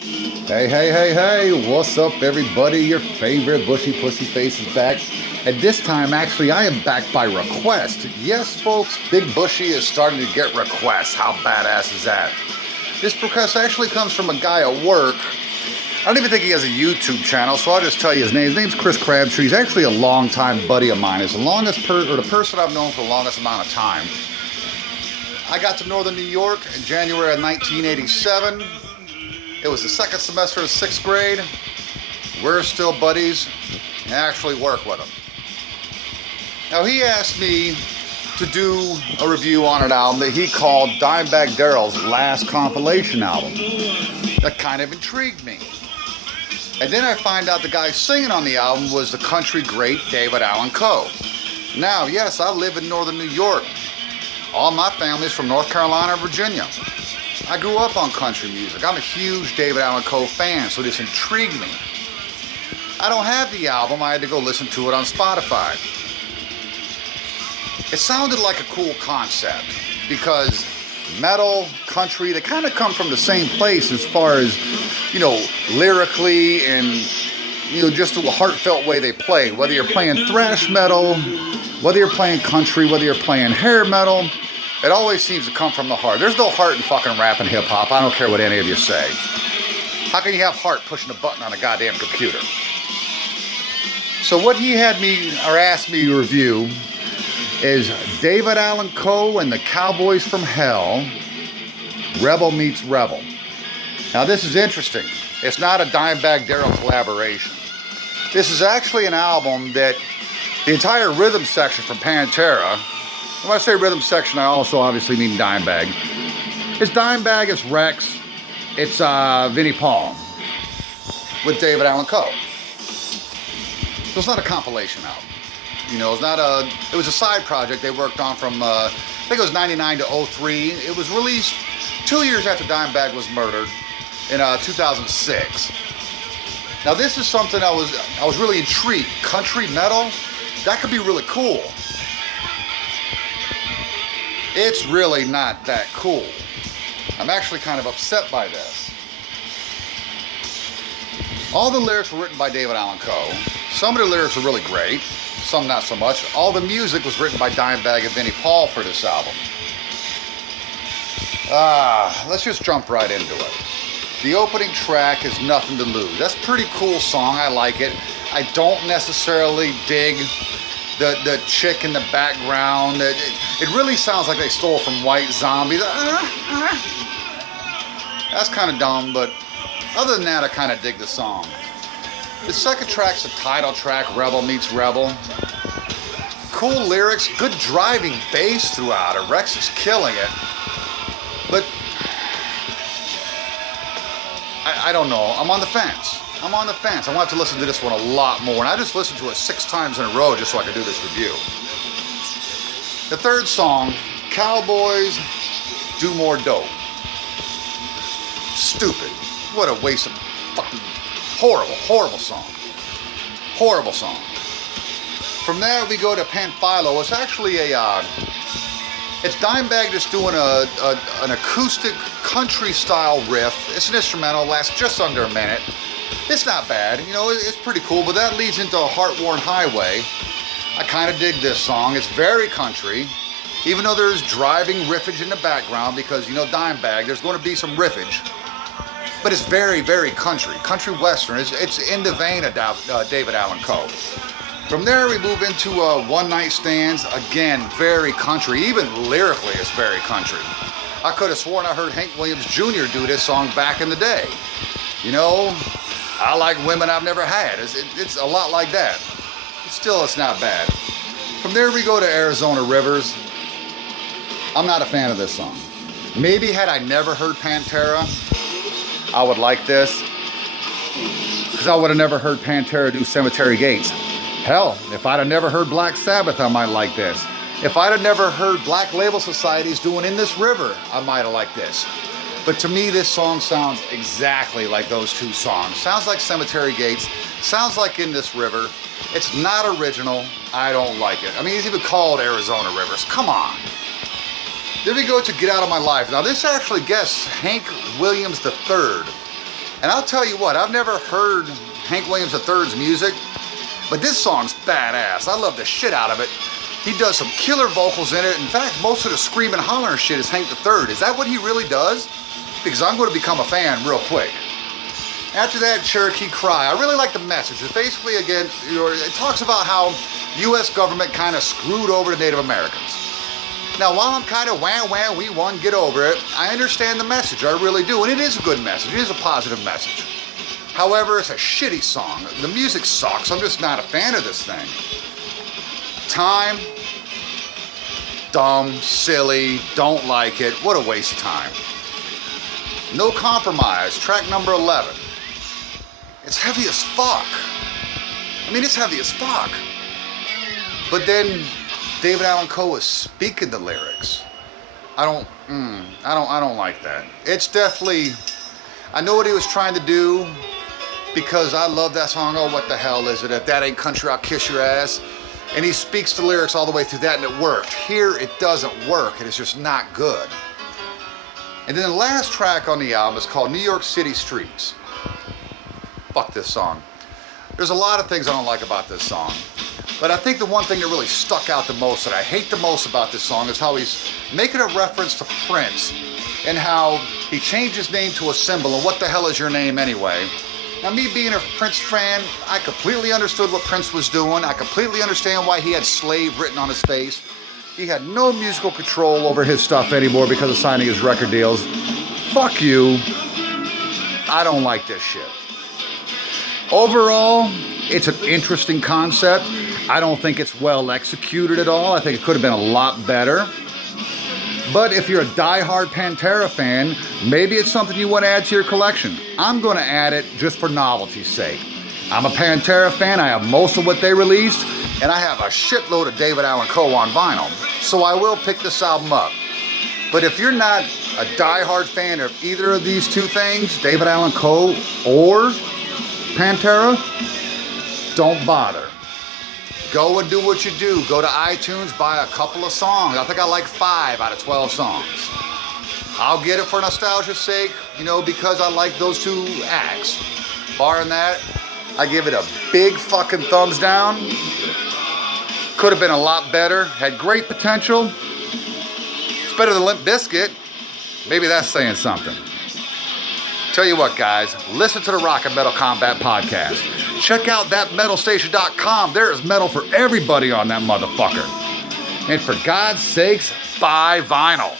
Hey, hey, hey, hey, what's up, everybody? Your favorite Bushy Pussy Face is back. And this time, actually, I am back by request. Yes, folks, Big Bushy is starting to get requests. How badass is that? This request actually comes from a guy at work. I don't even think he has a YouTube channel, so I'll just tell you his name. His name's Chris Crabtree. He's actually a longtime buddy of mine. It's the person I've known for the longest amount of time. I got to Northern New York in January of 1987. It was the second semester of 6th grade. We're still buddies and actually work with him. Now he asked me to do a review on an album that he called Dimebag Darrell's last compilation album. That kind of intrigued me. And then I find out the guy singing on the album was the country great David Allan Coe. Now, yes, I live in Northern New York. All my family's from North Carolina and Virginia. I grew up on country music. I'm a huge David Allan Coe fan, so this intrigued me. I don't have the album. I had to go listen to it on Spotify. It sounded like a cool concept because metal, country, they kind of come from the same place as far as, lyrically and, just the heartfelt way they play. Whether you're playing thrash metal, whether you're playing country, whether you're playing hair metal, it always seems to come from the heart. There's no heart in fucking rap and hip hop. I don't care what any of you say. How can you have heart pushing a button on a goddamn computer? So what he asked me to review is David Allan Coe and the Cowboys from Hell, Rebel Meets Rebel. Now this is interesting. It's not a Dimebag Darrell collaboration. This is actually an album that the entire rhythm section from Pantera. When I say rhythm section, I also obviously mean Dimebag. It's Dimebag, it's Rex, it's Vinnie Paul with David Allan Coe. So it's not a compilation album. It was a side project they worked on from, I think it was 99 to 03. It was released 2 years after Dimebag was murdered in 2006. Now this is something I was really intrigued. Country metal, that could be really cool. It's really not that cool. I'm actually kind of upset by this. All the lyrics were written by David Allan Coe. Some of the lyrics are really great, some not so much. All the music was written by Dimebag and Vinnie Paul for this album. Let's just jump right into it. The opening track is Nothing to Lose. That's a pretty cool song, I like it. I don't necessarily dig the chick in the background. It really sounds like they stole from White Zombie. That's kind of dumb, but other than that, I kind of dig the song. The second track's the title track, Rebel Meets Rebel. Cool lyrics, good driving bass throughout it. Rex is killing it. But I don't know. I'm on the fence. I want to have to listen to this one a lot more. And I just listened to it 6 times in a row just so I could do this review. The third song, Cowboys, Do More Dope. Stupid. What a waste of fucking horrible song. Horrible song. From there we go to Panphilo. It's actually it's Dimebag just doing an acoustic country style riff. It's an instrumental, lasts just under a minute. It's not bad, it's pretty cool, but that leads into a Heart-Worn Highway. I kind of dig this song. It's very country, even though there's driving riffage in the background because, Dimebag, there's going to be some riffage. But it's very, very country western. It's in the vein of David Allan Coe. From there, we move into One Night Stands. Again, very country. Even lyrically, it's very country. I could have sworn I heard Hank Williams Jr. do this song back in the day. I like women I've never had. It's a lot like that. Still, it's not bad. From there, we go to Arizona Rivers. I'm not a fan of this song. Maybe had I never heard Pantera, I would like this. Because I would have never heard Pantera do Cemetery Gates. Hell, if I'd have never heard Black Sabbath, I might like this. If I'd have never heard Black Label Society's doing In This River, I might have liked this. But to me, this song sounds exactly like those two songs. Sounds like Cemetery Gates, sounds like In This River. It's not original. I don't like it. I mean, it's even called Arizona Rivers. Come on. Then we go to Get Out of My Life. Now, this actually guests Hank Williams III. And I'll tell you what, I've never heard Hank Williams III's music, but this song's badass. I love the shit out of it. He does some killer vocals in it. In fact, most of the screaming, hollering shit is Hank III. Is that what he really does? Because I'm going to become a fan real quick. After that, Cherokee Cry. I really like the message. It's basically, again, it talks about how U.S. government kind of screwed over the Native Americans. Now, while I'm kind of wah, we won, get over it, I understand the message. I really do. And it is a good message. It is a positive message. However, it's a shitty song. The music sucks. I'm just not a fan of this thing. Time, dumb, silly, don't like it. What a waste of time. No Compromise, track number 11. It's heavy as fuck. I mean, it's heavy as fuck. But then David Allan Coe is speaking the lyrics. I don't like that. It's definitely, I know what he was trying to do because I love that song. Oh, what the hell is it? If that ain't country, I'll kiss your ass. And he speaks the lyrics all the way through that, and it worked. Here, it doesn't work. It is just not good. And then the last track on the album is called New York City Streets. Fuck this song. There's a lot of things I don't like about this song. But I think the one thing that really stuck out the most, that I hate the most about this song, is how he's making a reference to Prince and how he changed his name to a symbol. And what the hell is your name anyway? Now, me being a Prince fan, I completely understood what Prince was doing. I completely understand why he had slave written on his face. He had no musical control over his stuff anymore because of signing his record deals. Fuck you. I don't like this shit. Overall, it's an interesting concept. I don't think it's well executed at all. I think it could have been a lot better. But if you're a die-hard Pantera fan, maybe it's something you want to add to your collection. I'm going to add it just for novelty's sake. I'm a Pantera fan. I have most of what they released, and I have a shitload of David Allan Coe on vinyl. So I will pick this album up. But if you're not a die-hard fan of either of these two things, David Allan Coe or Pantera, don't bother. Go and do what you do. Go to iTunes, buy a couple of songs. I think I like 5 out of 12 songs. I'll get it for nostalgia's sake, because I like those two acts. Barring that, I give it a big fucking thumbs down. Could have been a lot better. Had great potential. It's better than Limp Bizkit. Maybe that's saying something. Tell you what, guys, listen to the Rock and Metal Combat podcast. Check out thatmetalstation.com. There is metal for everybody on that motherfucker. And for God's sakes, buy vinyl.